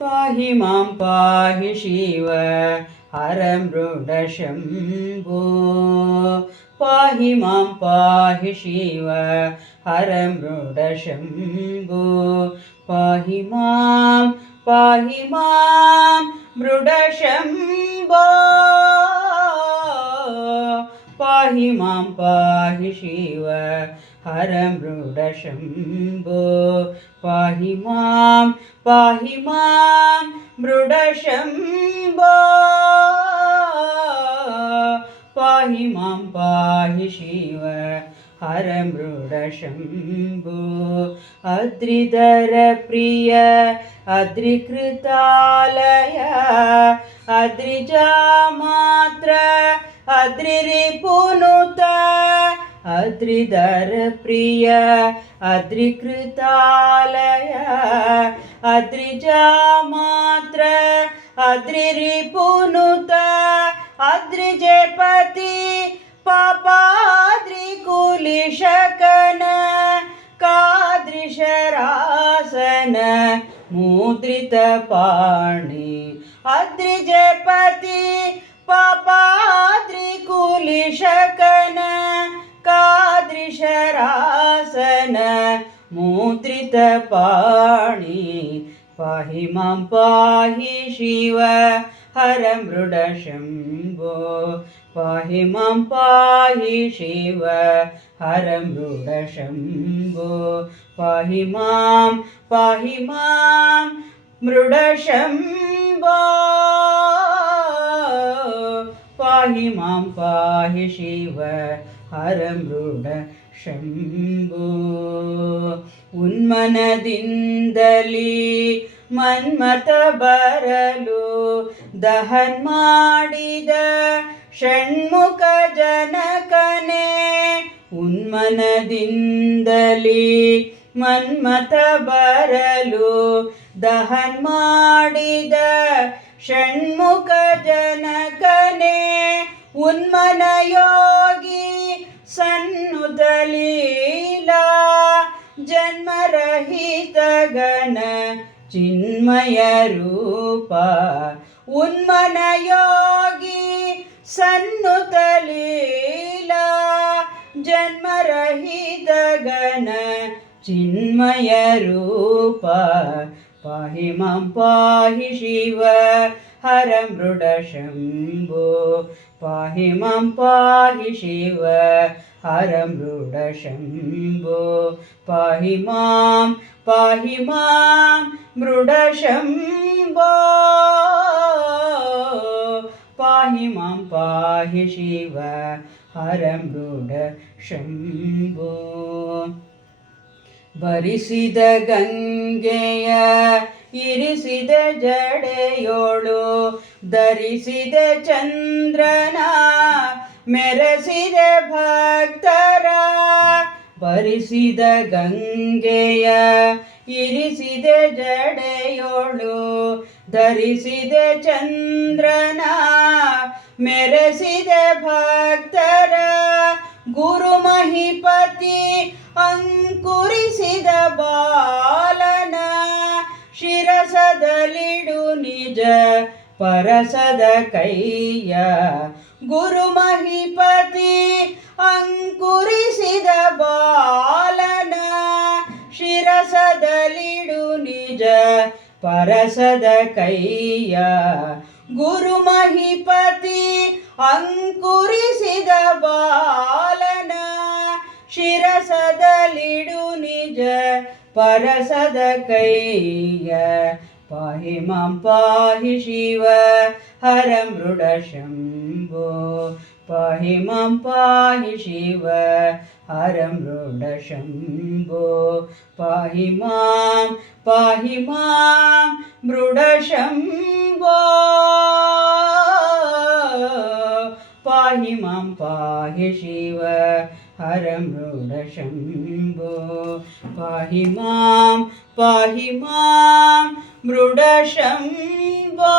पाहि मां पाहि शिव हर मृडशम्भो पाहि मां पाहि शिव हर मृडशम्भो पाहि मां मृडशम्भो पाहि मां पाहि शिव हर मृडशम्भो पाहि मां मृडशम्भो पाहि मां पाहि शिव हर मृडशम्भो अद्रिधर प्रिय अद्रिकृतालय अद्रिजामात्र अद्रिरिपुनुत अद्रिधर प्रिय अद्रिकृतालय अद्रिजामात्र अद्रिरिपुनुत अद्रिजपति पापाद्रिकुलिशकन कादृशरासन मुद्रितपाणि अद्रिजपति पापाद्रिकुलिशकन कादृशरासन मुद्रितपाणि पाहि मां पाहि शिव हर मृडशम्भो पाहि मां पाहि शिव हर मृडशम्भो पाहि मां मृडशम्भो पाहि मां पाहि शिव हर मृडशम्भो उन्मनदिन्दली मन्मथ बरलु दहನ್ ಮಾಡಿದ ಷಣ್ಮುಖ ಜನಕನೇ ಉನ್ಮನದಿಂದಲಿ ಮನ್ಮಥ ಬರಲು ದಹನ್ ಮಾಡಿದ ಷಣ್ಮುಖ ಜನಕನೇ ಉನ್ಮನ ಯೋಗಿ ಸನ್ನುತ ಲೀಲಾ ಜನ್ಮರಹಿತ ಗಣ ಚಿನ್ಮಯ ರೂಪ ಉನ್ಮನ ಯೋಗಿ ಸನ್ನುತ ಲೀಲಾ ಜನ್ಮರಹಿತ ಗಣ ಚಿನ್ಮಯ ರೂಪ ಪಾಹಿ ಮಾಂ ಪಾಹಿ ಶಿವ ಹರ ಮೃಡಶಂಭೋ ಪಾಹಿ ಮಾಂ ಪಾಹಿ ಶಿವ ಹರ ಮೃಡಶಂಭೋ ಪಾಹಿ ಮಾಂ ಮೃಡಶಂಭೋ ಪಾಹಿ ಮಾಂ ಪಾಹಿ ಶಿವ ಹರ ಮೃಡಶಂಭೋ ಭರಿಸಿದ ಗಂಗೆಯ ಇರಿಸಿದ ಜಡೆಯೋಳು ಧರಿಸಿದ ಚಂದ್ರನ ಮೆರೆಸಿದ ಭಕ್ತರ ಭರಿಸಿದ ಗಂಗೆಯ ಇರಿಸಿದ ಜಡೆಯೋಳು ಧರಿಸಿದ ಚಂದ್ರನ ಮೆರೆಸಿದ ಭಕ್ತರ ಗುರು ಮಹಿಪತಿ ಅಂಕುರಿಸಿದ ಬಾಲನ ಶಿರಸದಲಿಡು ನಿಜ ಪರಸದ ಕೈಯ ಗುರು ಮಹಿಪತಿ ಅಂಕುರಿಸಿದ ಬಾಲನ ಶಿರಸದಲಿಡು ನಿಜ ಪರಸದ ಕೈಯ ಗುರು ಮಹಿಪತಿ ಅಂಕುರಿಸಿದ ಬಾಲನ ಶಿರಸದಲಿಡು ನಿಜ ಪರಸದ ಕೈಯ ಪಾಹಿ ಮಾಂ ಪಾಹಿ ಶಿವ ಹರ ಮೃಡಶಂಭೋ ಪಾಹಿ ಮಾಂ ಪಾಹಿ ಶಿವ ಹರ ಮೃಡಶಂಭೋ ಪಾಹಿ ಮಾಂ ಮೃಡಶಂಭೋ ಪಾಹಿ ಮಾಂ ಪಾಹಿ ಶಿವ ಹರ ಮೃಡಶಂಭೋ ಪಾಹಿ ಮಾಂ ಮೃಡಶಂಭೋ